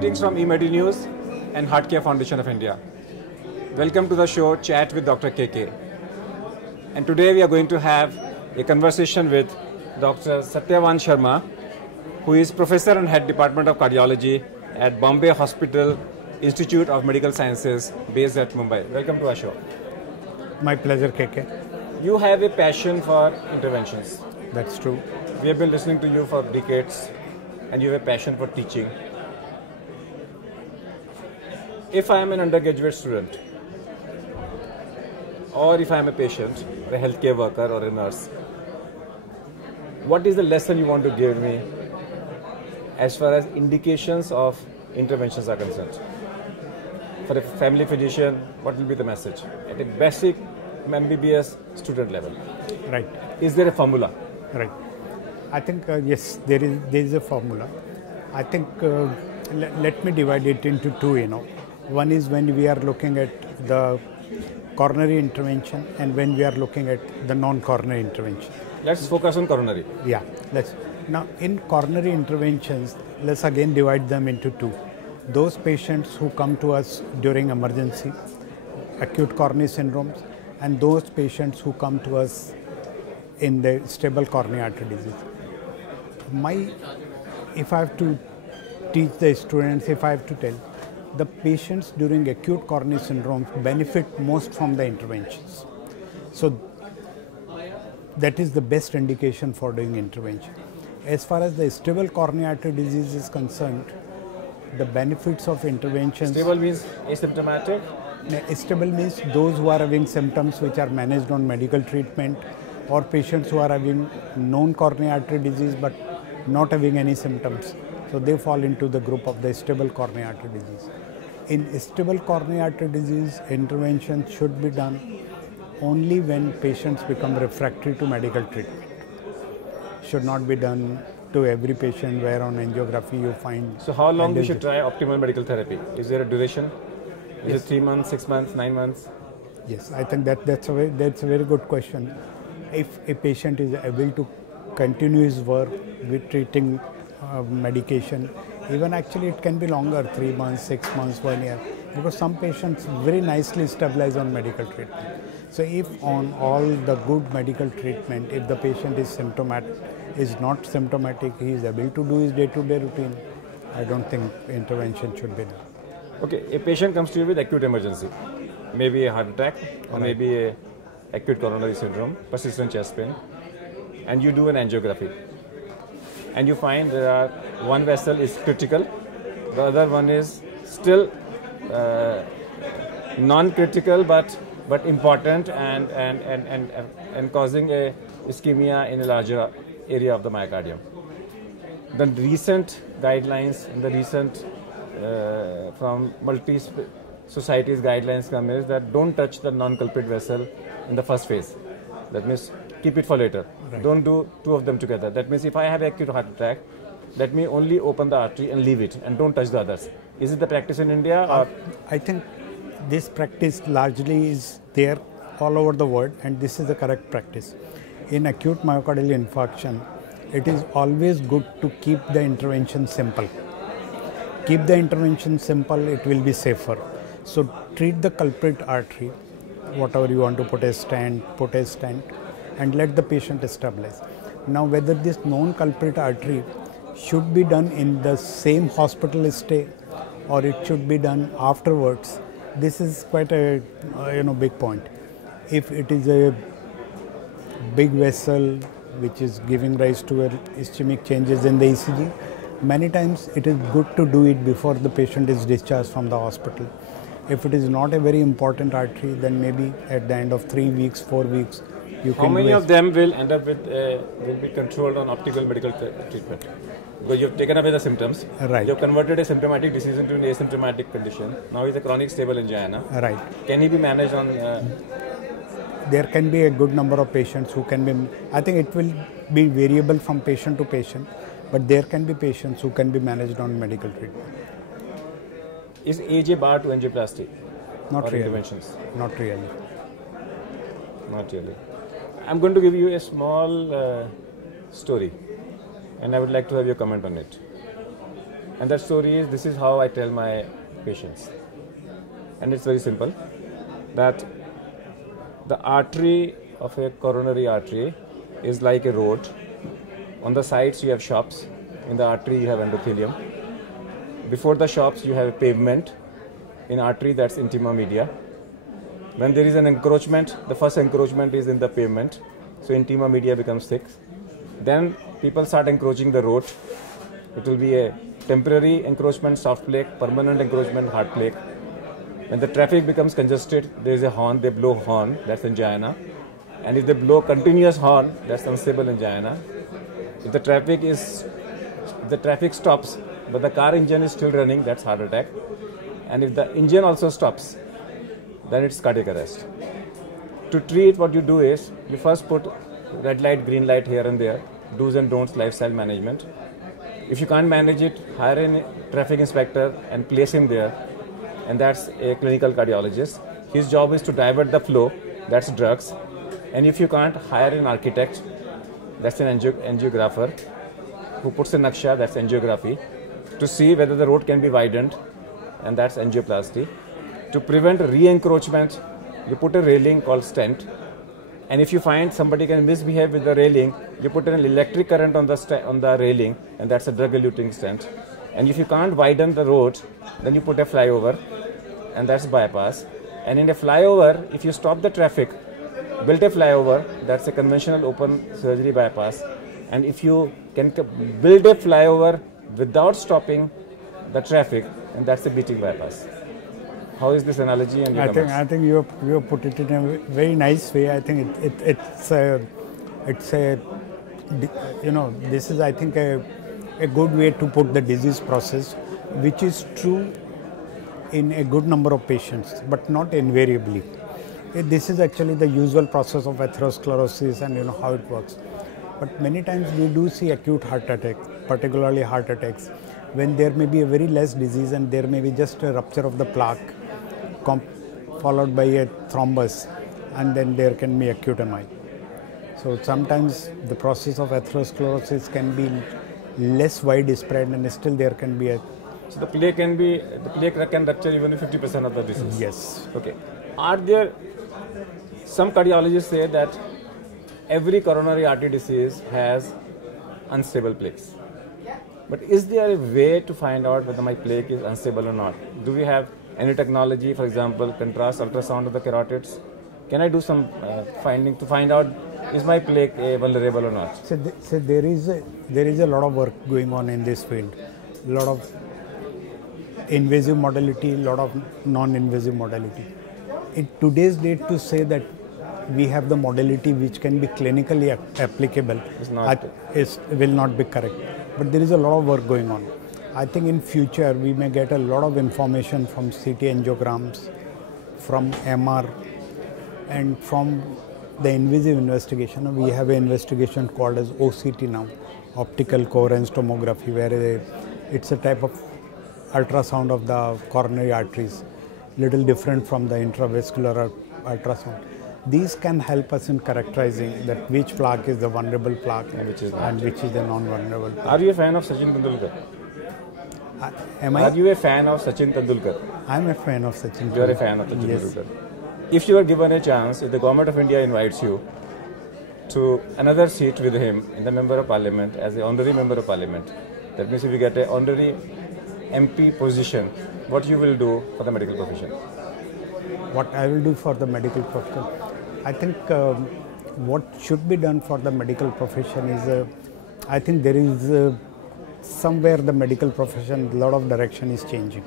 Greetings from eMedi News and HeartCare Foundation of India. Welcome to the show Chat with Dr. KK. And today we are going to have a conversation with Dr. Satyavan Sharma, who is Professor and Head Department of Cardiology at Bombay Hospital Institute of Medical Sciences based at Mumbai. Welcome to our show. My pleasure, KK. You have a passion for interventions. That's true. We have been listening to you for decades and you have a passion for teaching. If I am an undergraduate student, or if I am a patient, a healthcare worker or a nurse, what is the lesson you want to give me as far as indications of interventions are concerned? For a family physician, what will be the message? At a basic MBBS student level. Right. Is there a formula? Right. I think, yes, there is a formula. I think, let me divide it into two, One is when we are looking at the coronary intervention and when we are looking at the non-coronary intervention. Let's focus on coronary. Yeah, now in coronary interventions, let's again divide them into two. Those patients who come to us during emergency, acute coronary syndromes, and those patients who come to us in the stable coronary artery disease. If I have to teach the students, if I have to tell, the patients during acute coronary syndromes benefit most from the interventions. So that is the best indication for doing intervention. As far as the stable coronary artery disease is concerned, the benefits of interventions... Stable means asymptomatic? Stable means those who are having symptoms which are managed on medical treatment, or patients who are having known coronary artery disease but not having any symptoms. So they fall into the group of the stable coronary artery disease. In stable coronary artery disease, intervention should be done only when patients become refractory to medical treatment. Should not be done to every patient where on angiography you find... So how long we should try optimal medical therapy? Is there a duration? Is it 3 months, 6 months, 9 months? Yes, I think that's a very good question. If a patient is able to continue his work with treating medication, even actually it can be longer, 3 months, 6 months, 1 year, because some patients very nicely stabilize on medical treatment. So if on all the good medical treatment, if the patient is not symptomatic, he is able to do his day-to-day routine, I don't think intervention should be done. Okay, a patient comes to you with acute emergency, maybe a heart attack or maybe a acute coronary syndrome, persistent chest pain, and you do an angiography. And you find one vessel is critical, the other one is still non-critical but important and causing a ischemia in a larger area of the myocardium. The recent guidelines, from multi-societies guidelines come is that don't touch the non-culprit vessel in the first phase. That means keep it for later. Right. Don't do two of them together. That means if I have acute heart attack, let me only open the artery and leave it and don't touch the others. Is it the practice in India? Or? I think this practice largely is there all over the world, and this is the correct practice. In acute myocardial infarction, it is always good to keep the intervention simple. Keep the intervention simple, it will be safer. So treat the culprit artery, whatever you want to put a stent, and let the patient stabilize. Now whether this known culprit artery should be done in the same hospital stay or it should be done afterwards, this is quite a big point. If it is a big vessel which is giving rise to ischemic changes in the ECG, many times it is good to do it before the patient is discharged from the hospital. If it is not a very important artery, then maybe at the end of 3 weeks, 4 weeks, you can... How many of them will end up with, will be controlled on optimal medical treatment? Because you've taken away the symptoms. Right. You've converted a symptomatic disease into an asymptomatic condition. Now he's a chronic stable angina. Right. Can he be managed on... There can be a good number of patients who can be... I think it will be variable from patient to patient, but there can be patients who can be managed on medical treatment. Is age a bar to angioplasty? Not really. Interventions? Not really. Not really. I'm going to give you a small story and I would like to have your comment on it. And that story is, this is how I tell my patients. And it's very simple, that the artery of a coronary artery is like a road. On the sides you have shops, in the artery you have endothelium. Before the shops you have a pavement, in artery that's intima media. When there is an encroachment, the first encroachment is in the pavement, so intima media becomes thick. Then people start encroaching the road. It will be a temporary encroachment, soft plaque, permanent encroachment, hard plaque. When the traffic becomes congested, there is a horn, they blow horn, that's angina. And if they blow continuous horn, that's unstable angina. If the traffic stops, but the car engine is still running, that's heart attack. And if the engine also stops, then it's cardiac arrest. To treat, what you do is, you first put red light, green light here and there, do's and don'ts, lifestyle management. If you can't manage it, hire a traffic inspector and place him there, and that's a clinical cardiologist. His job is to divert the flow, that's drugs. And if you can't, hire an architect, that's an angiographer, who puts a naksha, that's angiography, to see whether the road can be widened, and that's angioplasty. To prevent re-encroachment, you put a railing called stent, and if you find somebody can misbehave with the railing, you put an electric current on the railing, and that's a drug-eluting stent. And if you can't widen the road, then you put a flyover, and that's bypass. And in a flyover, if you stop the traffic, build a flyover, that's a conventional open surgery bypass. And if you can build a flyover without stopping the traffic, and that's a beating bypass. How is this analogy? And I think you have put it in a very nice way. I think it's a this is, I think, a good way to put the disease process, which is true in a good number of patients, but not invariably. This is actually the usual process of atherosclerosis and how it works. But many times we do see acute heart attack, particularly heart attacks, when there may be a very less disease and there may be just a rupture of the plaque followed by a thrombus, and then there can be acute MI. So sometimes the process of atherosclerosis can be less widespread and still there can be a... So the plaque can rupture even in 50% of the disease? Yes. Okay. Are there... Some cardiologists say that every coronary artery disease has unstable plaques. But is there a way to find out whether my plaque is unstable or not? Do we have any technology, for example, contrast ultrasound of the carotids? Can I do some finding to find out, is my plaque vulnerable or not? So there is a lot of work going on in this field. A lot of invasive modality, a lot of non-invasive modality. In today's date, to say that we have the modality which can be clinically applicable will not be correct. But there is a lot of work going on. I think in future we may get a lot of information from CT angiograms, from MR, and from the invasive investigation. We have an investigation called as OCT now, optical coherence tomography, where it's a type of ultrasound of the coronary arteries, little different from the intravascular ultrasound. These can help us in characterizing that which plaque is the vulnerable plaque and which is the non-vulnerable plaque. Are you a fan of Sachin Tendulkar? Are you a fan of Sachin Tendulkar? I'm a fan of Sachin Tendulkar. You are a fan of Sachin Tendulkar. Yes. If you are given a chance, if the government of India invites you to another seat with him in the Member of Parliament as an honorary Member of Parliament, that means if you get an honorary MP position, what you will do for the medical profession? What I will do for the medical profession? I think what should be done for the medical profession is, I think there is somewhere the medical profession, a lot of direction is changing.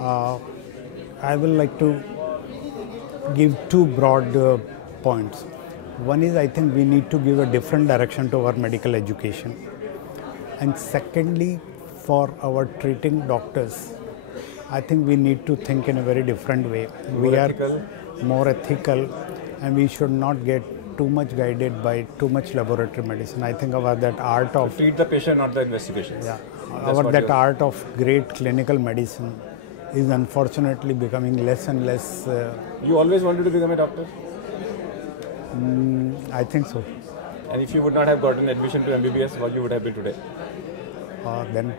I will like to give two broad points. One is, I think we need to give a different direction to our medical education. And secondly, for our treating doctors, I think we need to think in a very different way. We are more ethical, and we should not get too much guided by too much laboratory medicine. I think about that art of... treat the patient, not the investigations. Yeah. That art of great clinical medicine is unfortunately becoming less and less... You always wanted to become a doctor? I think so. And if you would not have gotten admission to MBBS, what you would have been today? Then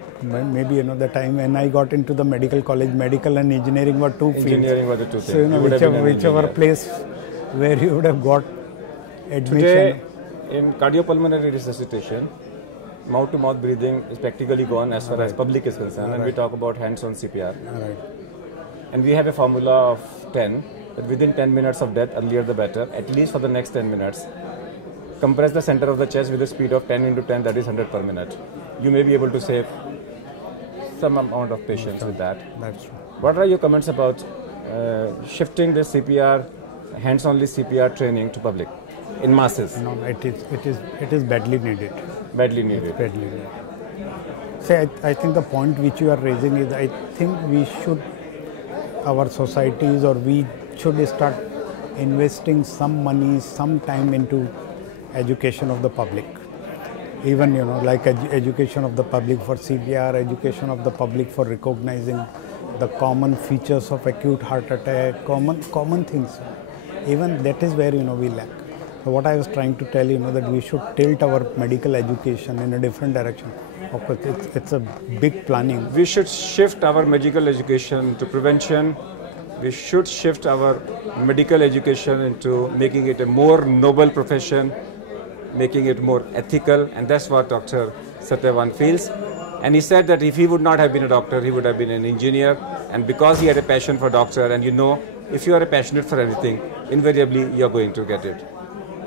maybe the time when I got into the medical college, medical and engineering were two fields. Engineering were the two things. So whichever place where you would have got admission. Today, in cardiopulmonary resuscitation, mouth-to-mouth breathing is practically gone as far as public is concerned, and we talk about hands-on CPR. Right. And we have a formula of 10, that within 10 minutes of death, earlier the better, at least for the next 10 minutes. Compress the center of the chest with a speed of 10 into 10, that is 100 per minute. You may be able to save some amount of patients with that. That's true. What are your comments about shifting the CPR, hands-only CPR training to public in masses? No, it is badly needed. Badly needed. Badly needed. See, I think the point which you are raising is, I think we should, our societies, or we should start investing some money, some time into education of the public. Even like education of the public for CPR, education of the public for recognizing the common features of acute heart attack, common things. Even that is where we lack. So what I was trying to tell that we should tilt our medical education in a different direction. Of course, it's a big planning. We should shift our medical education to prevention. We should shift our medical education into making it a more noble profession, making it more ethical, and that's what Dr. Satyavan feels. And he said that if he would not have been a doctor, he would have been an engineer, and because he had a passion for doctor, and if you are passionate for anything, invariably you're going to get it.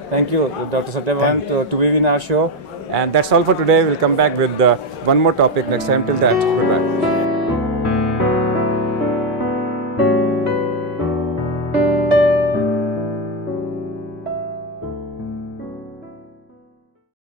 Thank you, Dr. Satyavan, to be in our show. And that's all for today. We'll come back with one more topic next time. Till that, goodbye.